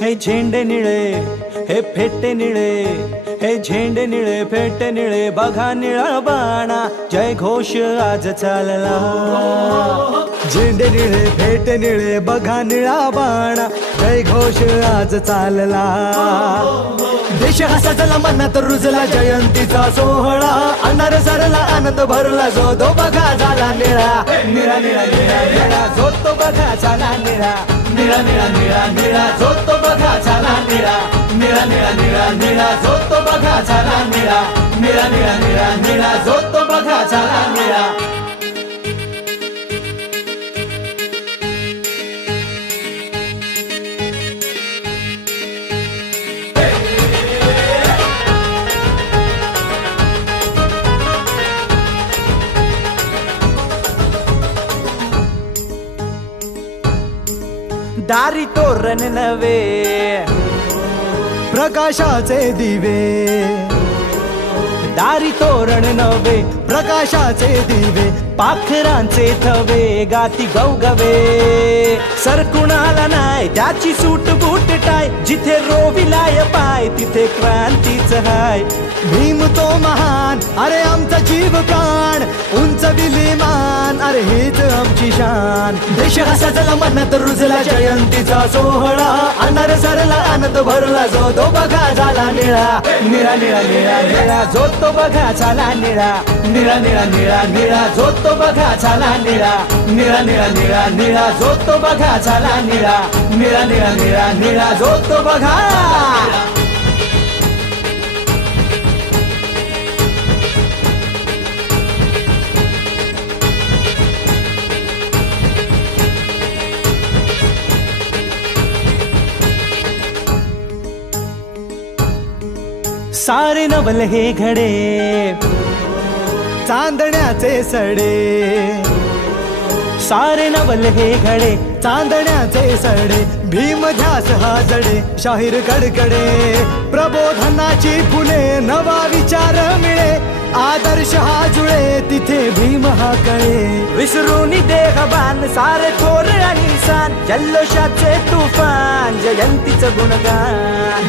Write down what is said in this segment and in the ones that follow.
हे झेंडे निळे हे फेटे निळे, हे झेंडे निळे फेटे निळे, बघा निळा बाणा जय घोष आज चालला. झेंडे निळे फेटे निळे, बघा निळा बाणा जय घोष आज चालला. देश हा सजला मनात रुजला जयंतीचा सोहळा, अनार सरला आनंद भरला जो तो बघा झाला निळा. निळा निळा निळा निळा जो तो बघा झाला निळा. निळा निळा निळा निळा जो तो बघा झाला निळा. निळा निळा निळा निळा जो तो बघा झाला निळा. निळा निळा निळा निळा जो तो बघा झाला निळा. दारी तोरण नवे प्रकाशाचे दिवे, दारी तोरण नवे प्रकाशाचे दिवे, पाखरांचे थवे गाती गवगवे. सर कुणाला नाय त्याची सूट बूट टाय, जिथे रोविलाय पाय तिथे क्रांतीच हाय. भीम तो महान अरे आमचा जीव प्राण, उंच विलिमान अरे हेच आमची शान. देश हा सजला मनात रुजला जयंतीचा सोहळा, अनार सरला आनंद भरला जो तो बघा झाला निळा. निळा निळा निळा निळा जो तो बघा झाला निळा. निळा निळा निळा निळा जो तो बघा झाला निळा. निळा निळा निळा निळा जो तो बघा झाला निळा. निळा निळा निळा निळा जो तो बघा. सारे नवल हे घडे चांदण्याचे सडे, सारे नवल हे घडे चांदण्याचे सडे. भीम ध्यास हा जडे शाहीर कडकडे, प्रबोधनाची फुले नवा विचार मिळे. आदर्श हा जुळे तिथे भीम हा कळे. विसरून देहबान सारे थोर आणि सान, जल्लोषाचे तुफान जयंतीचं गुणगान.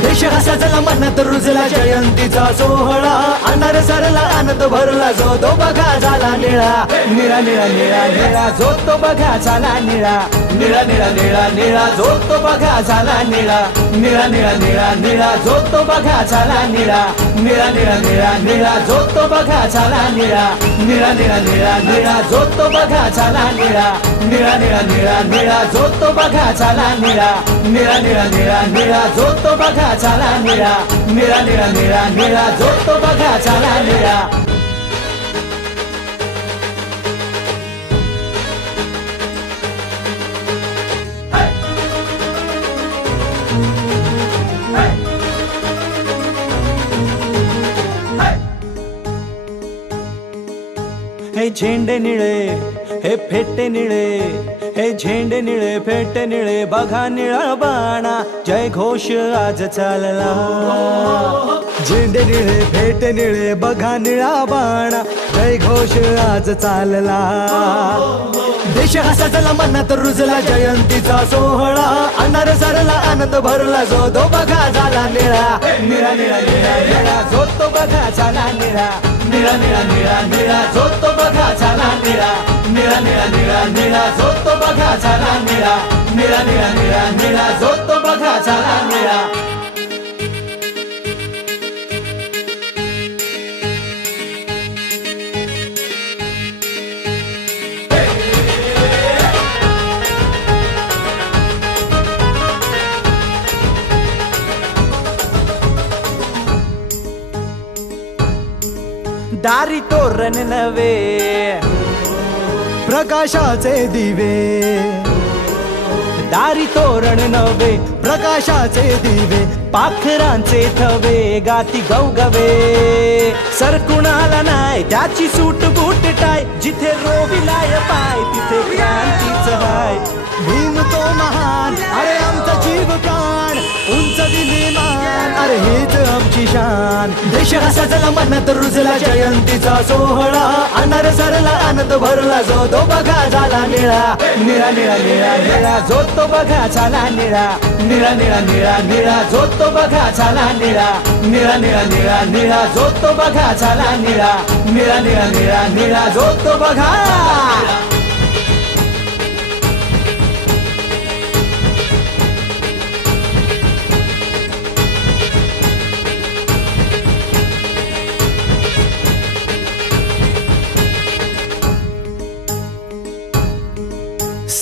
देश हा सजला मनात रुजला जयंतीचा सोहळा, अनार सरला आनंद भरला जो तो बघा झाला निळा. निळा निळा निळा निळा जो तो बघा झाला निळा. निळा निळा निळा निळा जो तो बघा झाला निळा. निळा निळा निळा निळा जो तो बघा झाला निळा. निळा निळा निळा निळा जो तो बघा झाला निळा. निळा निळा निळा निळा जो तो बघा झाला निळा. निळा निळा निळा निळा जो तो बघा झाला निळा. निळा निळा निळा निळा जो तो बघा झाला निळा. निळा निळा निळा निळा जो तो बघा झाला निळा. हे झेंडे निळे हे फेटे निळे, हे झेंडे निळे फेटे निळे, बघा निळा बाणा जय घोष आज चालला. झेंडे निळे फेटे निळे, बघा निळा बाणा जय घोष आज चालला. देश हा सजला मनात रुजला जयंतीचा सोहळा, अनार सरला आनंद भरला जो तो बघा झाला निळा. निळा निळा निळा निळा जो तो बघा झाला निळा. निळा निळा निळा निळा जो तो बघा झाला निळा. निळा निळा निळा निळा जो तो बघा झाला निळा. निळा निळा निळा निळा जो तो बघा झाला निळा. दारी तोरण नवे प्रकाशाचे दिवे, दारी तोरण नवे प्रकाशाचे दिवे, पाखरांचे थवे गाती गवगवे. सर कुणाला नाय त्याची सूट बूट टाय, जिथे रोविलाय पाय तिथे क्रांतीच हाय. भीम तो महान अरे आमचा जीव प्राण, उंच विलिमान अरे हीच आमची शान. देश हा सजला मनात रुजला जयंतीचा सोहळा. अनार सरला आनंद भरला जो तो बघा झाला निळा. निळा निळा निळा निळा जो तो बघा झाला निळा. निळा निळा निळा निळा जो तो बघा झाला निळा. निळा निळा निळा निळा जो तो बघा झाला निळा. निळा निळा निळा निळा जो तो बघा.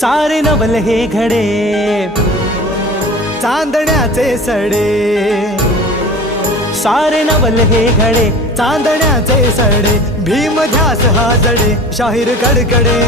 सारे नवल हे घडे चांदण्याचे सडे. सारे नवल हे घडे चांदण्याचे सडे. भीम ध्यास हा जडे शाहीर कडकडे.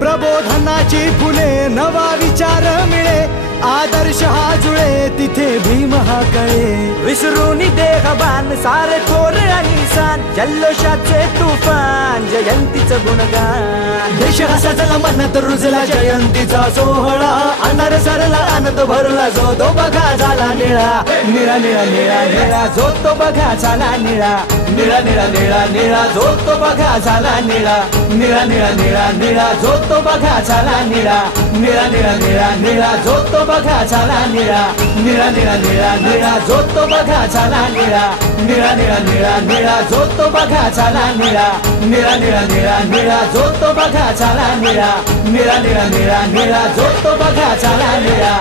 प्रबोधनाची फुले नवा विचार मिळे. आदर्श हा जुळे तिथे भीम हा कळे. विसरून देहबान सारे थोर आणि सान. जल्लोषाचे तुफान जयंतीचं गुणगान. देश हा सजला मनात रुजला जयंतीचा सोहळा. अनार सरला आनंद भरला जो तो बघा झाला निळा. निळा निळा निळा निळा जो तो बघा झाला निळा. निळा निळा निळा निळा जो तो बघा झाला निळा. निळा निळा निळा निळा जो तो बघा झाला निळा. निळा निळा निळा निळा जो तो बघा झाला निळा. निळा निळा निळा निळा जो तो बघा झाला निळा. निळा निळा निळा निळा जो तो बघा झाला निळा. निळा निळा निळा निळा जो तो बघा झाला निळा. निळा निळा निळा निळा जो तो बघा झाला निळा.